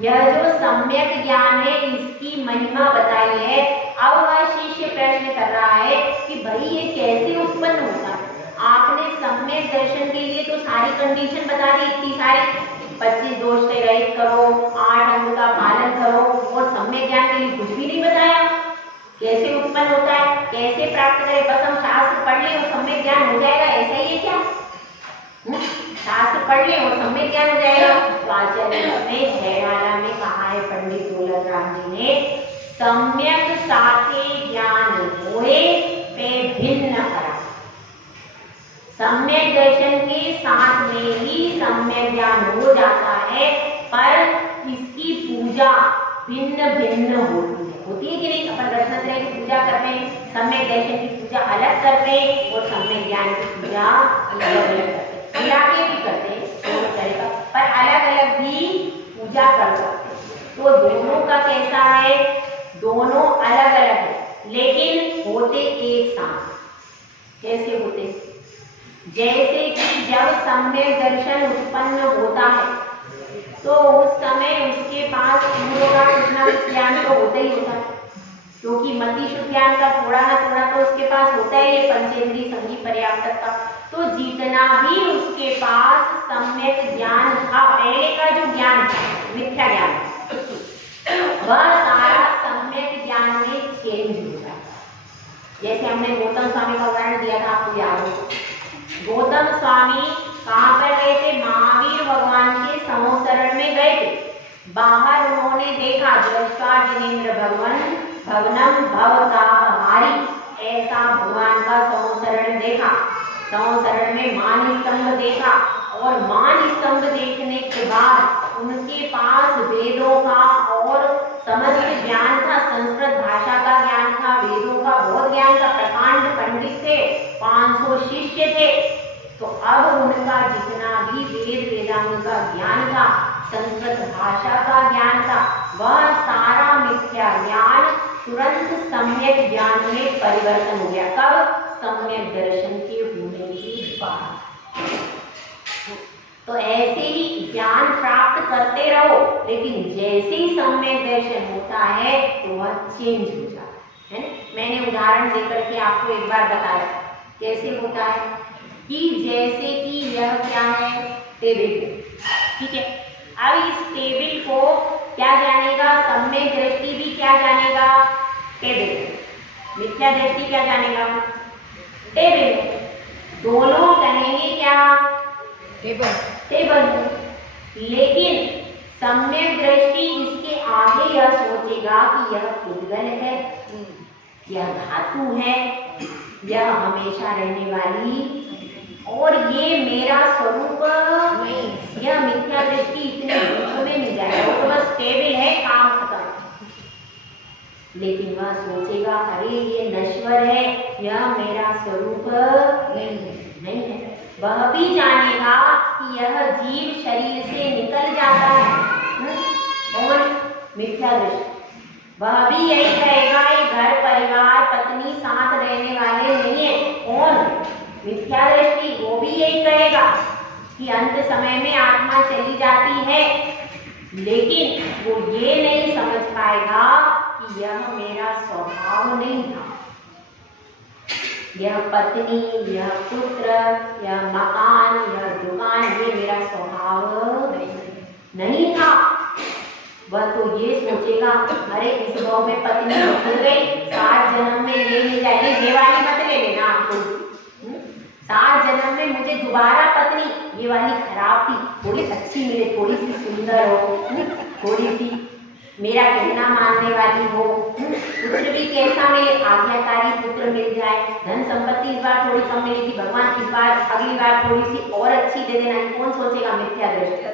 यह जो सम्यक ज्ञान है इसकी महिमा बताई है। अब वह शिष्य प्रश्न कर रहा है कि भाई ये कैसे उत्पन्न होता है। आपने सम्यक दर्शन के लिए तो सारी कंडीशन बता दी, इतनी सारी, 25 दोष से रहित करो, 8 अंग का पालन करो, और सम्यक ज्ञान के लिए कुछ भी नहीं बताया। कैसे उत्पन्न होता है, कैसे प्राप्त करें, बस हम शास्त्र पढ़ लें और सम्यक ज्ञान हो जाएगा, ऐसा ही है क्या? शास्त्र पढ़ ले और सम्यक ज्ञान हो जाएगा। तो आचार्य ने जयवाला में कहा है पंडित दौलत राम जी ने, सम्यक साथे ज्ञान होए पे भिन्न करा। सम्यक दर्शन के साथ में ही सम्यक ज्ञान हो जाता है, पर इसकी पूजा भिन्न भिन्न होती है कि नहीं। अपन रत्नत्रय की पूजा करते हैं, सम्यक दर्शन की पूजा अलग करते हैं और सम्यक ज्ञान की पूजा अलग अलग करते हैं, मिला के भी करते हैं दोनों तरह का, पर अलग अलग भी पूजा कर सकते हैं। तो दोनों का कैसा है, दोनों अलग अलग है लेकिन होते एक साथ। कैसे होते, जैसे कि जब सम्यक दर्शन उत्पन्न होता है तो उस समय उसके पास पूर्व का कुछ ना कुछ ज्ञान तो होता ही होता है, क्योंकि मति शुद्ध ज्ञान का थोड़ा ना थोड़ा तो उसके पास होता ही है, पंचेंद्रिय संधि पर्याप्त का। तो जितना भी उसके पास सम्यक ज्ञान था, पहले का जो ज्ञान था मिथ्या ज्ञान, वह सारा सम्यक ज्ञान में चेंज हो जाता। जैसे हमने गौतम स्वामी का उदाहरण दिया था, आपको याद हो। गौतम स्वामी कहाँ पर गए थे, महावीर भगवान के संवत्सरण में गए थे। बाहर उन्होंने देखा दृष्टा जिनेन्द्र भवनम भवतापहारी, ऐसा भगवान का संवत्सरण देखा। संवत्सरण में मान स्तंभ देखा और मान स्तंभ देखने के बाद उनके पास वेदों का और समस्त ज्ञान था, संस्कृत भाषा का ज्ञान था, वेदों का बहुत ज्ञान था, प्रकांड पंडित थे, 500 शिष्य थे। तो अब उनका जितना भी वेद वेदांग का ज्ञान था, संस्कृत भाषा का ज्ञान था, वह सारा मिथ्या ज्ञान तुरंत सम्यक ज्ञान में परिवर्तन हो गया। कब, सम्यक दर्शन के होने के बाद। तो ऐसे ही ज्ञान प्राप्त करते रहो, लेकिन जैसे ही सम्यक दर्शन होता है तो वह चेंज हो जाता है। मैंने उदाहरण देकर के आपको एक बार बताया कैसे होता है, कि जैसे कि यह क्या है, टेबल, ठीक है। अब इस टेबल को क्या जानेगा, सम्यक दृष्टि भी क्या जानेगा, टेबल। मिथ्या दृष्टि क्या जानेगा, टेबल। दोनों कहेंगे क्या, टेबल टेबल। लेकिन सम्यक दृष्टि इसके आगे यह सोचेगा कि यह पुद्गल है, यह धातु है, यह हमेशा रहने वाली, और ये मेरा स्वरूप नहीं। यह मिथ्या दृष्टि इतने रूप में नहीं जाएगा, वो तो बस टेबल है, काम खत्म। लेकिन वह सोचेगा अरे ये नश्वर है, यह मेरा स्वरूप नहीं है। वह भी जानेगा कि यह जीव शरीर से निकल जाता है, कौन, मिथ्या दृष्टि। वह भी यही कहेगा ये घर परिवार पत्नी साथ रहने वाले नहीं है, कौन, मिथ्या दृष्टि। वो भी यही कहेगा कि अंत समय में आत्मा चली जाती है, लेकिन वो ये नहीं समझ पाएगा कि यह मेरा स्वभाव नहीं था। यह पत्नी, यह पुत्र, यह मकान, यह दुकान, ये मेरा स्वभाव नहीं था। वह तो ये सोचेगा अरे इस गाँव में पत्नी हो गई, 7 जन्म में ये मिल जाएगी, ये वाली मत ले लेना आपको, 7 जन्म में मुझे दोबारा पत्नी, ये वाली खराब थी, थोड़ी अच्छी मिले, थोड़ी सी सुंदर हो, थोड़ी सी मेरा कहना मानने वाली हो, पुत्र भी कैसा मिले, आज्ञाकारी पुत्र मिल जाए, धन संपत्ति इस बार थोड़ी कम मिली थी, भगवान इस बार अगली बार थोड़ी सी और अच्छी दे देना, कौन सोचेगा मिथ्या दृष्टि।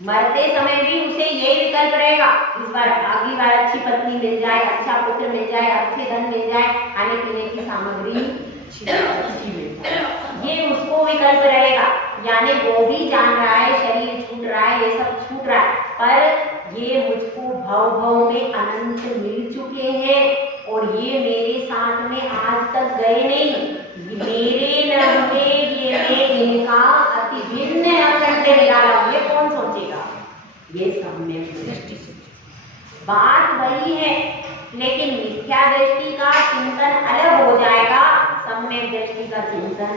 मरते समय भी उसे यही विकल्प रहेगा, इस बार अगली बार अच्छी पत्नी मिल जाए, अच्छा पुत्र मिल जाए, अच्छे धन मिल जाए, खाने पीने की सामग्री अच्छी मिल जाए, ये उसको विकल्प रहेगा। यानी वो भी जान रहा है शरीर छूट रहा है, ये सब छूट रहा है, पर ये मुझको भव भव में अनंत मिल चुके हैं और ये मेरे साथ में आज तक गए नहीं, मेरे नभ में ये मैं इनका अति भिन्न अखंड निराला, ये कौन सोचेगा, ये सम्यक दृष्टि से। बात वही है, लेकिन मिथ्या दृष्टि का चिंतन अलग हो जाएगा, सम्यक दृष्टि का चिंतन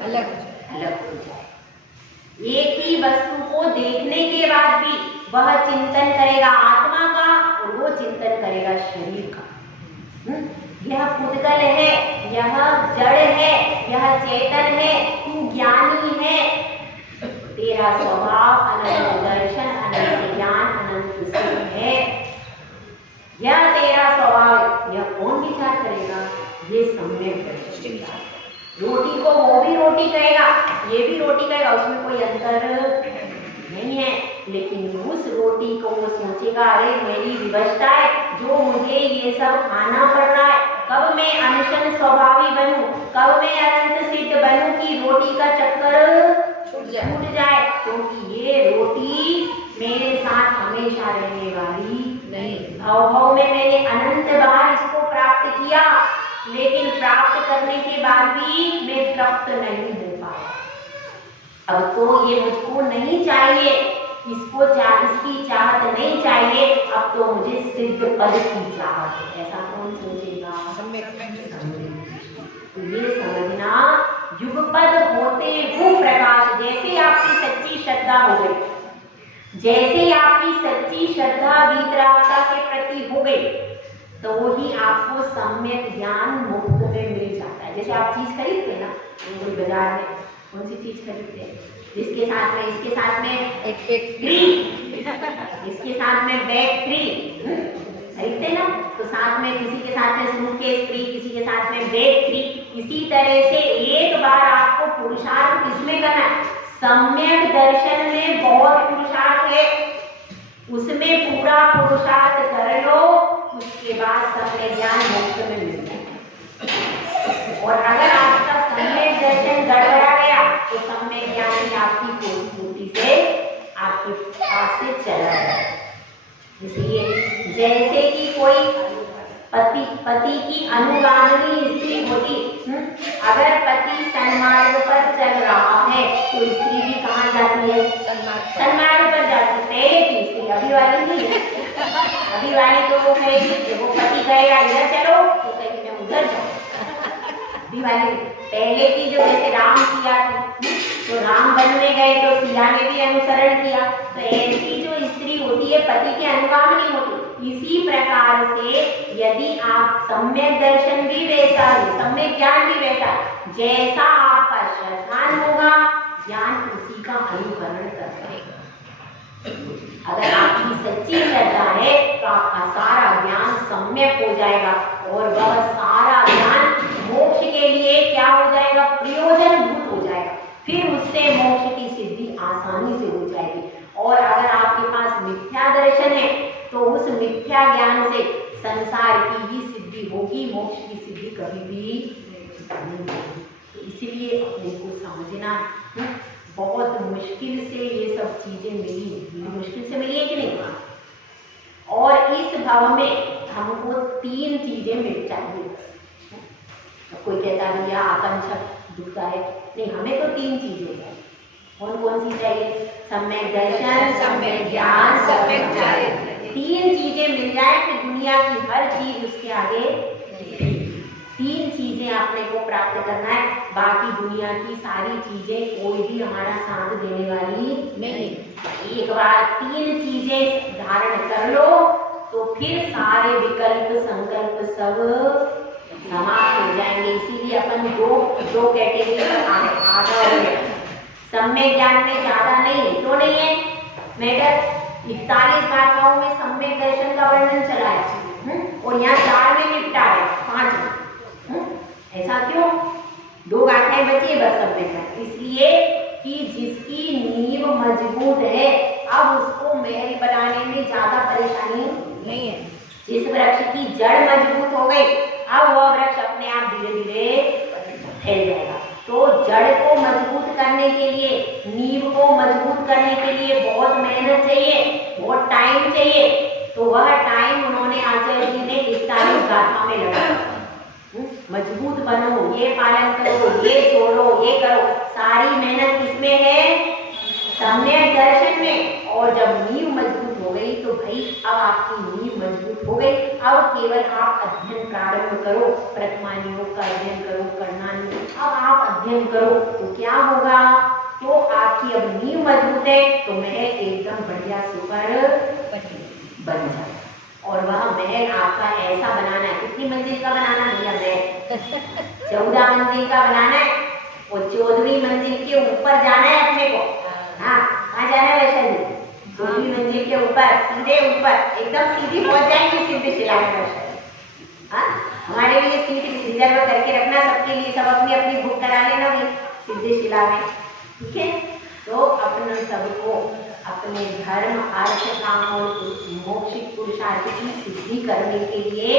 अलग हो जाएगा। एक ही वस्तु को देखने के बाद भी वह चिंतन करेगा आत्मा का और वो चिंतन करेगा शरीर का। यह पुद्गल है, यह जड़ है, यह चेतन है, तू ज्ञानी है, तेरा स्वभाव अनंत दर्शन, अनंत ज्ञान, अनंत सुख है, यह तेरा स्वभाव, यह कौन विचार करेगा, ये सम्यक दृष्टि विचार। रोटी को वो भी रोटी कहेगा, ये भी रोटी कहेगा, उसमें कोई अंतर नहीं है, लेकिन उस रोटी को वो सोचेगा अरे मेरी विवशता है, जो मुझे ये सब खाना पड़ रहा है, कब मैं अनशन स्वभावी बनूं, कब मैं अनंत सिद्ध बनूं कि रोटी का चक्कर छूट जाए, क्योंकि ये रोटी मेरे साथ हमेशा रहने वाली नहीं। भव भव में मैंने अनंत बार इसको प्राप्त किया, लेकिन प्राप्त करने के बाद भी मैं तृप्त नहीं हो पाया। अब तो ये मुझको नहीं चाहिए, इसकी चाहत नहीं चाहिए, अब तो मुझे सिद्ध पद की चाहत है, ऐसा कौन सोचेगा, तो ये समझना युगपद होते वो प्रकाश, जैसे आपकी सच्ची श्रद्धा हो गई, जैसे आपकी सच्ची श्रद्धा वीतरागता के प्रति हो गई, तो वही आपको सम्यक ज्ञान मुफ्त में मिल जाता है। जैसे आप चीज खरीदते हैं ना, कोई बाजार में कौन सी चीज खरीदते हैं, जिसके साथ में इसके साथ में एक फ्री, इसके साथ में बैग फ्री खरीदते ना, तो साथ में किसी के साथ में सूटकेस फ्री, किसी के साथ में बैग फ्री। इसी तरह से एक बार आपको पुरुषार्थ किसमें करना है, सम्यक दर्शन में बहुत पुरुषार्थ है, उसमें पूरा पुरुषार्थ कर लो, उसके बाद सम्यक ज्ञान मुफ्त में मिल जाएगा। और अगर आपका सम्यक दर्शन गड़बड़ा गया तो सम्यक ज्ञान ही आपकी पूर्ति से आपके पास से चला जाए। इसलिए जैसे कि कोई पति की अनुगामिनी स्त्री होती, अगर पति सन्मार्ग पर चल रहा है तो स्त्री भी कहाँ जाती है, सन्मार्ग पर जाती है। पहले की स्त्री, अभी वाली नहीं है, अभी वाली तो वो कहेगी, वो पति कहेगा इधर चलो तो कहेगी मैं उधर जाऊँ। अभी वाली, पहले की जो जैसे राम सिया थी, तो राम वन में गए तो सिया ने भी अनुसरण किया, तो ऐसी जो स्त्री होती है पति की अनुगामिनी होती। इसी प्रकार से यदि आप सम्यक दर्शन भी वैसा है, सम्यक ज्ञान भी वैसा, जैसा आपका श्रद्धान होगा ज्ञान उसी का अनुकरण करेगा। अगर आपकी सच्ची श्रद्धा है तो आपका सारा ज्ञान सम्यक हो जाएगा और वह सारा ज्ञान मोक्ष के लिए क्या हो जाएगा, प्रयोजनभूत हो जाएगा, फिर उससे मोक्ष की सिद्धि आसानी से हो जाएगी। और अगर आपके पास मिथ्या दर्शन है तो उस मिथ्या ज्ञान से संसार की ही सिद्धि होगी, मोक्ष की सिद्धि कभी भी नहीं होगी। तो इसीलिए अपने को समझना बहुत मुश्किल से ये सब चीजें मिली, मुश्किल से मिली है कि नहीं। और इस भाव में हमको 3 चीजें मिल चाहिए। कोई कहता है भैया आकांक्षा दुखता है, नहीं, हमें तो 3 चीजें हैं। कौन कौन सी चाहिए, सम्यक दर्शन, सम्यक ज्ञान, सम्यक चारित्र्य। 3 चीजें मिल जाए तो दुनिया की हर चीज उसके आगे। 3 चीजें आपने को प्राप्त करना है, बाकी दुनिया की सारी चीजें कोई भी हमारा साथ देने वाली नहीं। एक बार 3 चीजें धारण कर लो तो फिर सारे विकल्प संकल्प सब समाप्त हो जाएंगे। इसीलिए अपन दो कैटेगरी आधा हो गया। सम्यक ज्ञान में ज्यादा नहीं, तो नहीं है मैटर, 41 गाथाओं में सम्यक दर्शन का वर्णन चला है और यहाँ 4 में निपटा है, 5 में। ऐसा क्यों? 2 गाथाएं बची है बस सम्यक दर्शन। इसलिए कि जिसकी नींव मजबूत है अब उसको महल बनाने में ज्यादा परेशानी नहीं है। जिस वृक्ष की जड़ मजबूत हो गई अब वह वृक्ष अपने आप धीरे धीरे फैल जाएगा। तो जड़ को मजबूत करने के लिए, नींव को मजबूत करने के लिए बहुत मेहनत चाहिए, बहुत टाइम चाहिए। तो वह टाइम उन्होंने आचार्य जी ने 41 गाथा में लगाया। मजबूत बनो, ये पालन करो, ये छोड़ो, ये करो, सारी मेहनत किसमें है? सम्यक दर्शन में। और जब नींव मजबूत हो गई तो भाई अब आपकी नींव मजबूत हो गई, अब केवल आप अध्ययन प्रारंभ करो, प्रथमा योग का अध्ययन करो, करना अब आप अध्ययन करो तो क्या होगा? तो आपकी अब नींव मजबूत है तो महल एकदम बढ़िया सुपर बन जाए। और वह महल आपका ऐसा बनाना है, कितनी मंजिल का बनाना है महल? 14 मंजिल का बनाना है और 14वीं मंजिल के ऊपर जाना है अपने को। हाँ, कहाँ जाना है वैशाली? 14वीं मंजिल के ऊपर, सीधे ऊपर, एकदम सीधी पहुंच जाएंगे सिद्ध शिला में वैशाली। हाँ, हमारे लिए सीट रिजर्व करके रखना सबके लिए, सब अपनी अपनी बुक करा लेना भी सिद्ध शिला में, ठीक है? तो अपने सबको अपने धर्म, अर्थ, काम और मोक्ष पुरुषार्थ की सिद्धि करने के लिए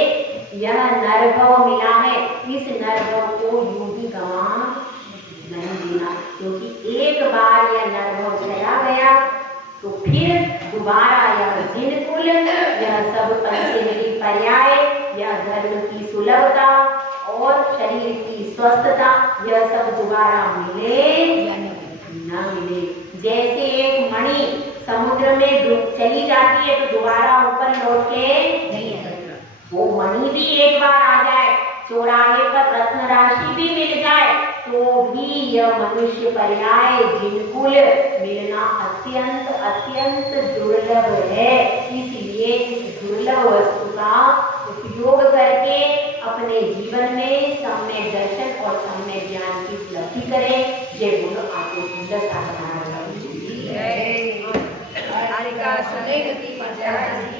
यह नरभव मिला है। इस नरभव को यूं ही गंवा नहीं देना, क्योंकि एक बार यह नरभव चला गया तो फिर दोबारा यह जिनकुल, यह सब पंचेंद्रिय पर्याय, यह धर्म की सुलभता और शरीर की स्वस्थता, यह सब दोबारा मिले या न मिले। जैसे एक मणि समुद्र में चली जाती है तो दोबारा ऊपर लौट के नहीं आएगा, वो मणि भी एक बार आ जाए, चौराहे पर रत्न राशि भी मिल जाए तो भी यह मनुष्य पर्याय जिनकुल मिलना अत्यंत अत्यंत दुर्लभ है। इसलिए इस दुर्लभ वस्तु का उपयोग करके अपने जीवन में सम्यक दर्शन और सम्यक ज्ञान की उपलब्धि करें। जय बोलो आपको सुंदर सा बनाना चाहिए।